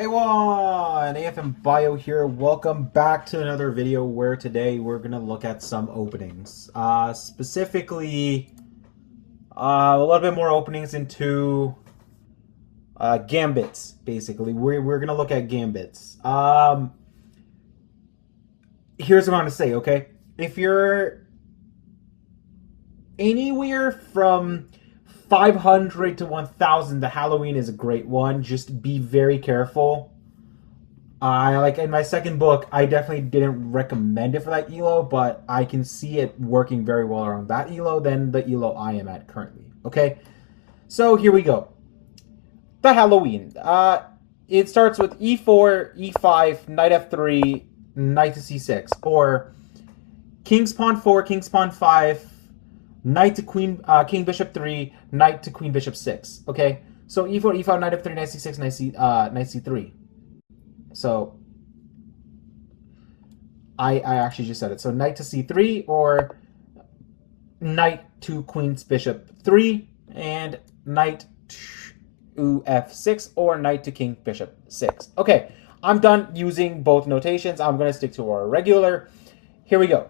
Hi everyone, AFM Bio here. Welcome back to another video where today we're going to look at some openings. Specifically, a little bit more openings into gambits, basically. We're going to look at gambits. Here's what I'm going to say, okay? If you're anywhere from 500 to 1,000, the Halloween is a great one. Just be very careful. Like in my second book, I definitely didn't recommend it for that elo, but I can see it working very well around that elo than the elo I am at currently. Okay, so here we go. The Halloween. It starts with e4, e5, knight f3, knight to c6, or king's pawn 4, king's pawn 5, knight to queen, king bishop 3, knight to queen bishop 6. Okay, so e4, e5, knight f3, knight c6, knight c3. So I actually just said it. So knight to c3 or knight to queen's bishop 3 and knight to f6 or knight to king bishop 6. Okay, I'm done using both notations. I'm going to stick to our regular. Here we go.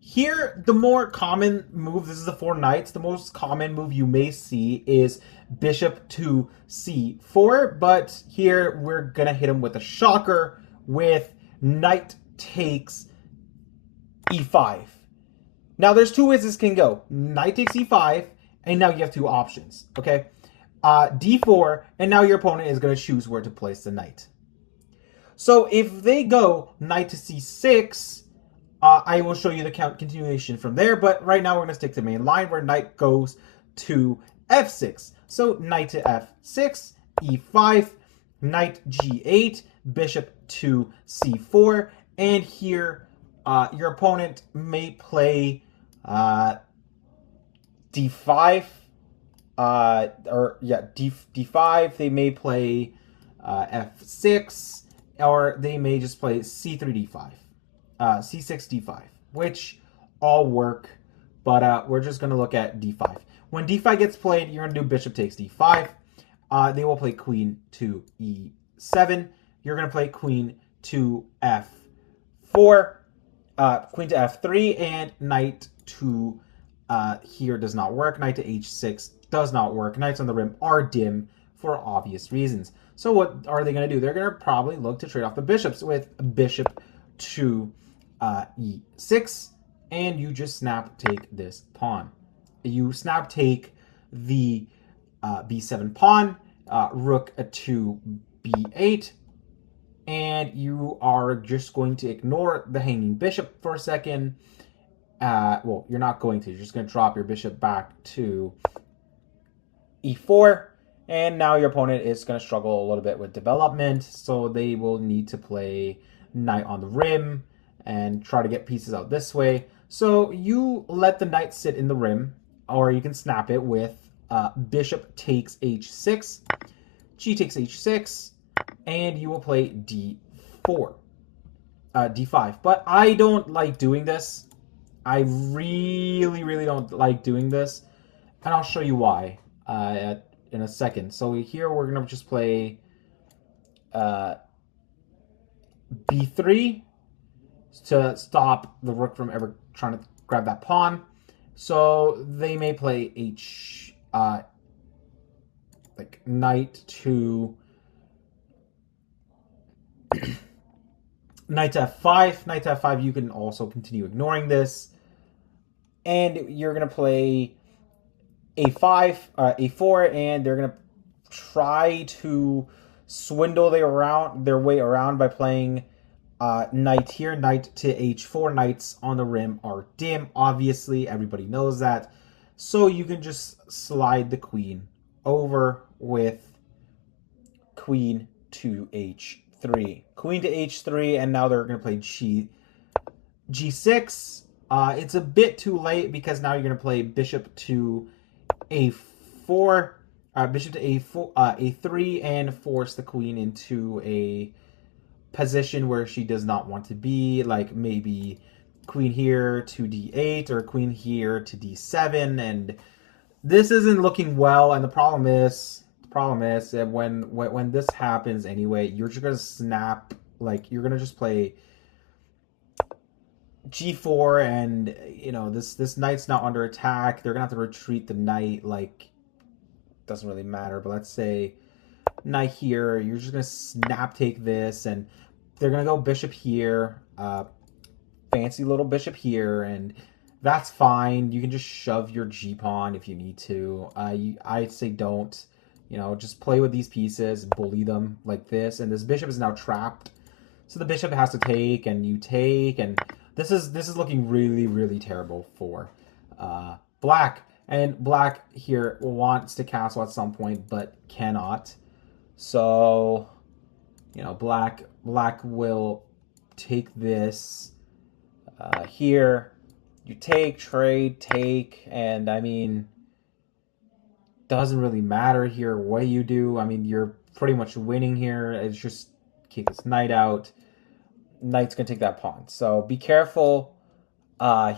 Here, the more common move, this is the 4 knights, the most common move you may see is bishop to c4, but here we're going to hit him with a shocker with knight takes e5. Now, there's 2 ways this can go. Knight takes e5, and now you have 2 options, okay? d4, and now your opponent is going to choose where to place the knight. So if they go knight to c6, I will show you the continuation from there, but right now we're going to stick to the main line where knight goes to f6. So knight to f6, e5, knight g8, bishop to c4, and here your opponent may play d5, d5, they may play f6, or they may just play c3, d5. c6, d5, which all work, but we're just going to look at d5. When d5 gets played, you're going to do bishop takes d5. They will play queen to e7. You're going to play queen to f4, queen to f3, and knight to here does not work. Knight to h6 does not work. Knights on the rim are dim for obvious reasons. So what are they going to do? They're going to probably look to trade off the bishops with bishop to e6, and you just snap take this pawn. You snap take the b7 pawn, rook to b8, and you are just going to ignore the hanging bishop for a second. Well, you're not going to. You're just going to drop your bishop back to e4, and now your opponent is going to struggle a little bit with development, so they will need to play knight on the rim and try to get pieces out this way. So you let the knight sit in the rim, or you can snap it with bishop takes h6, g takes h6, and you will play d4, d5. But I don't like doing this. I really don't like doing this, and I'll show you why in a second. So here we're gonna just play b3 to stop the rook from ever trying to grab that pawn. So they may play like knight to knight to f5. Knight to f5, you can also continue ignoring this. And you're going to play a5, a4, and they're going to try to swindle their way around by playing knight here, knight to h4. Knights on the rim are dim, obviously, everybody knows that. So you can just slide the queen over with queen to h3. Queen to h3, and now they're going to play g6. It's a bit too late because now you're going to play bishop to a4, bishop to a4, a3, and force the queen into a position where she does not want to be, like maybe queen here to d8 or queen here to d7, and this isn't looking well. And the problem is problem is that when this happens anyway, you're just gonna snap, like you're gonna just play g4, and you know this knight's not under attack. They're gonna have to retreat the knight. Like, doesn't really matter. But let's say knight here, you're just gonna snap take this, and they're gonna go bishop here, fancy little bishop here, and that's fine. You can just shove your g pawn if you need to. I'd say don't. You know, just play with these pieces, bully them like this, and this bishop is now trapped. So the bishop has to take, and you take, and this is looking really, really terrible for black. And black here wants to castle at some point, but cannot. So, you know, black will take this here. You take, trade, take, and I mean, doesn't really matter here what you do. I mean, you're pretty much winning here. It's just kick this knight out. Knight's gonna take that pawn. So be careful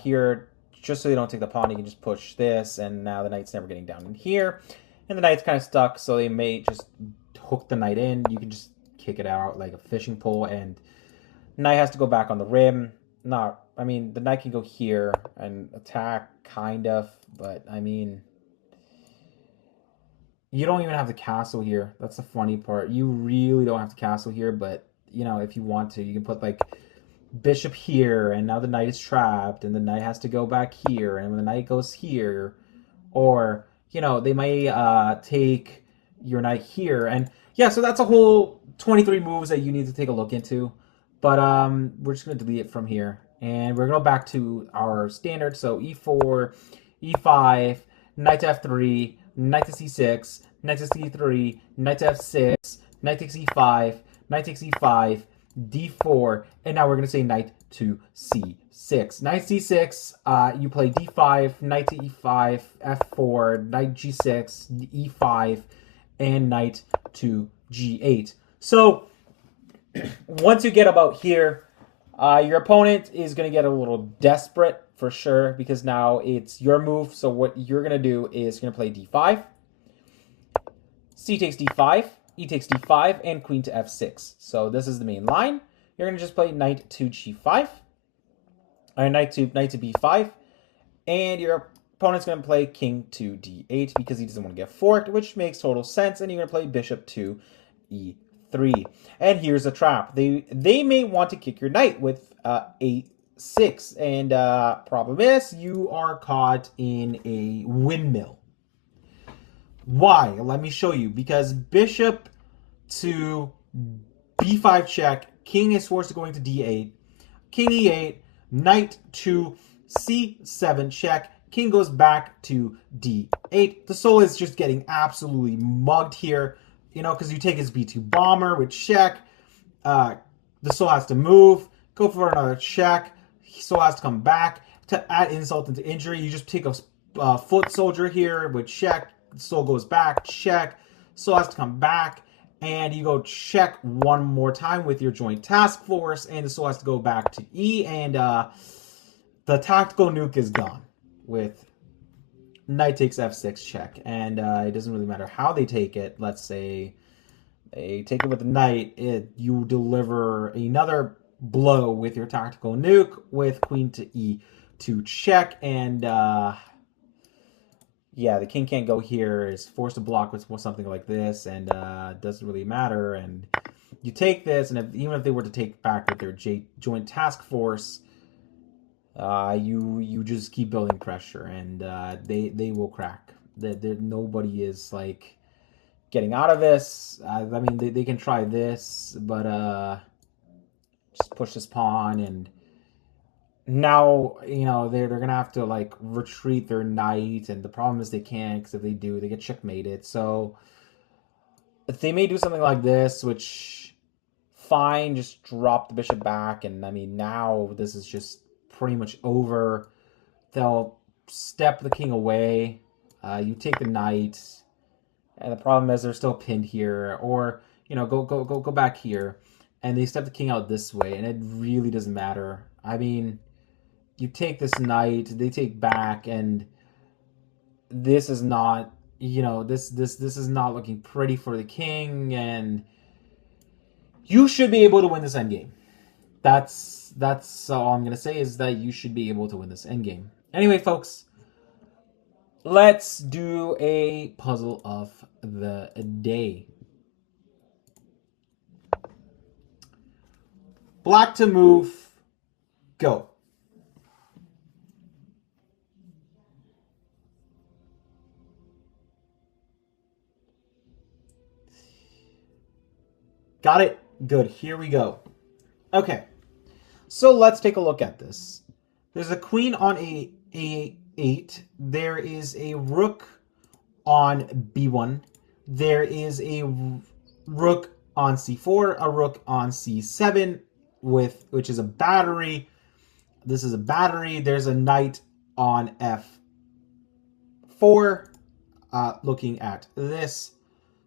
here, just so you don't take the pawn. You can just push this, and now the knight's never getting down in here. And the knight's kind of stuck, so they may just hook the knight in. You can just kick it out like a fishing pole, and knight has to go back on the rim. I mean, the knight can go here and attack, kind of, but I mean, you don't even have to castle here. That's the funny part. You really don't have to castle here, but, you know, if you want to, you can put, like, bishop here, and now the knight is trapped, and the knight has to go back here, and when the knight goes here, or, you know, they may take your knight here, and, yeah, so that's a whole 23 moves that you need to take a look into, but we're just going to delete it from here, and we're going to go back to our standard, so e4, e5, knight to f3, knight to c6, knight to c3, knight to f6, knight takes e5, knight takes e5, d4, and now we're going to say knight to c6. Knight c6, you play d5, knight to e5, f4, knight g6, e5, and knight to g8. So, once you get about here, your opponent is going to get a little desperate for sure, because now it's your move. So what you're going to do is you're going to play d5, c takes d5, e takes d5, and queen to f6. So this is the main line. You're going to just play knight to g5, or knight to b5, and your opponent's going to play king to d8 because he doesn't want to get forked, which makes total sense, and you're going to play bishop to e3. And here's the trap. They may want to kick your knight with a6, and problem is you are caught in a windmill. Why? Let me show you. Because bishop to b5 check, king is forced to go into d8, king e8, knight to c7 check, king goes back to d8. The soul is just getting absolutely mugged here, you know, because you take his b2 bomber with check. The soul has to move, go for another check. Soul has to come back. To add insult into injury, you just take a foot soldier here with check. Soul goes back, check. Soul has to come back, and you go check one more time with your joint task force, and the soul has to go back to E, and the tactical nuke is gone with knight takes f6 check. And it doesn't really matter how they take it. Let's say they take it with the knight, you deliver another blow with your tactical nuke with queen to e2 check, and yeah, the king can't go here, is forced to block with something like this, and doesn't really matter. And you take this, and even if they were to take back with their joint task force, you just keep building pressure, and they will crack. Nobody is like getting out of this. I mean, they can try this, but just push this pawn, and now, you know, they're gonna have to like retreat their knight, and the problem is they can't, because if they do, they get checkmated. So they may do something like this, which fine, just drop the bishop back, and I mean, now this is just pretty much over. They'll step the king away. You take the knight, and the problem is they're still pinned here, or you know, go back here, and they step the king out this way, and it really doesn't matter. I mean, you take this knight, they take back, and this is not, you know, this is not looking pretty for the king, and you should be able to win this endgame. That's all I'm gonna say, is that you should be able to win this endgame. Anyway, folks, let's do a puzzle of the day. Black to move. Go. Got it? Good. Here we go. Okay. So let's take a look at this. There's a queen on A8. There is a rook on B1. There is a rook on C4, a rook on C7, which is a battery. This is a battery. There's a knight on F4, looking at this.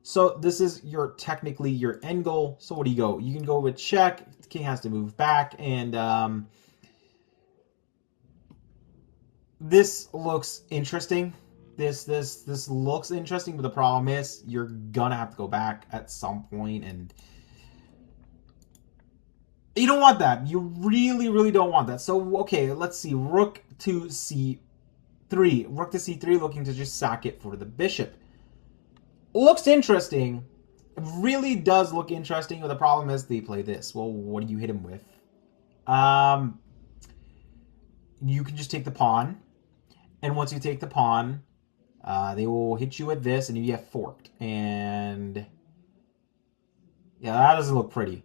So this is technically your end goal. So what do you go? You can go with check. The king has to move back, and this looks interesting. This looks interesting, but the problem is you're gonna have to go back at some point, and you don't want that. You really, really don't want that. So okay, let's see. Rook to C3. Rook to C3, looking to just sack it for the bishop. Looks interesting. It really does look interesting, but the problem is they play this. Well, what do you hit him with? You can just take the pawn, and once you take the pawn, they will hit you with this, and you get forked. And yeah, that doesn't look pretty.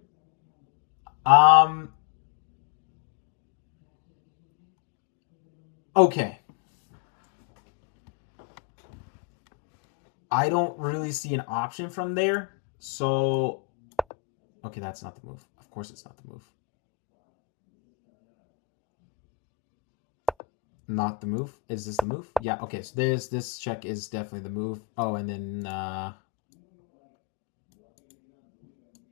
Okay. I don't really see an option from there. So, okay, that's not the move. Of course it's not the move. Not the move. Is this the move? Yeah, okay. So this check is definitely the move. Oh, and then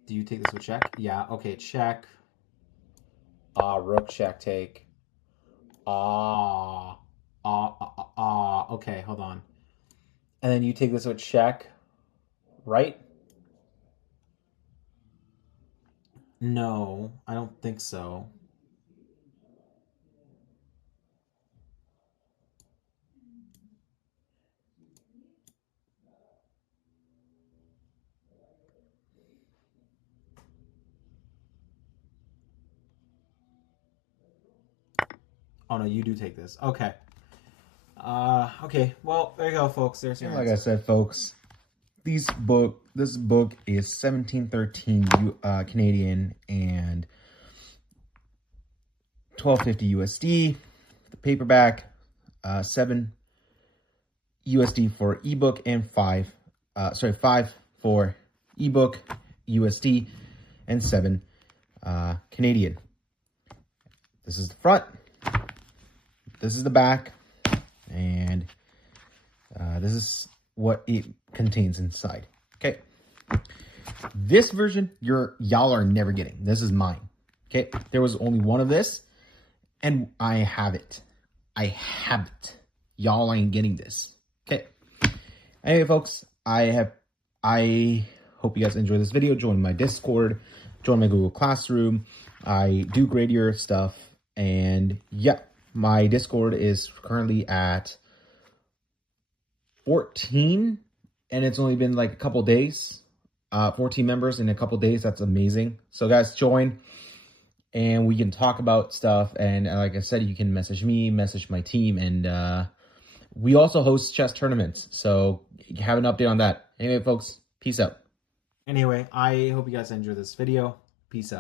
do you take this with check? Yeah, okay, check. Rook check take. Okay, hold on. And then you take this with check, right? No, I don't think so. Oh no, you do take this. Okay. Okay. Well, there you go, folks. There's your like I said, folks, this book is 1713 Canadian and 1250 USD. The paperback, 7 USD for ebook, and 5 for ebook USD, and 7 Canadian. This is the front. This is the back, and this is what it contains inside. Okay, this version y'all are never getting. This is mine. Okay, there was only one of this, and I have it. Y'all ain't getting this. Okay. Anyway, folks, I hope you guys enjoy this video. Join my Discord, join my Google Classroom. I do grade your stuff, and yeah. My Discord is currently at 14, and it's only been like a couple days. 14 members in a couple days. That's amazing. So guys, join, and we can talk about stuff. And like I said, you can message me, message my team, and we also host chess tournaments. So you have an update on that. Anyway, folks, peace out. Anyway, I hope you guys enjoyed this video. Peace out.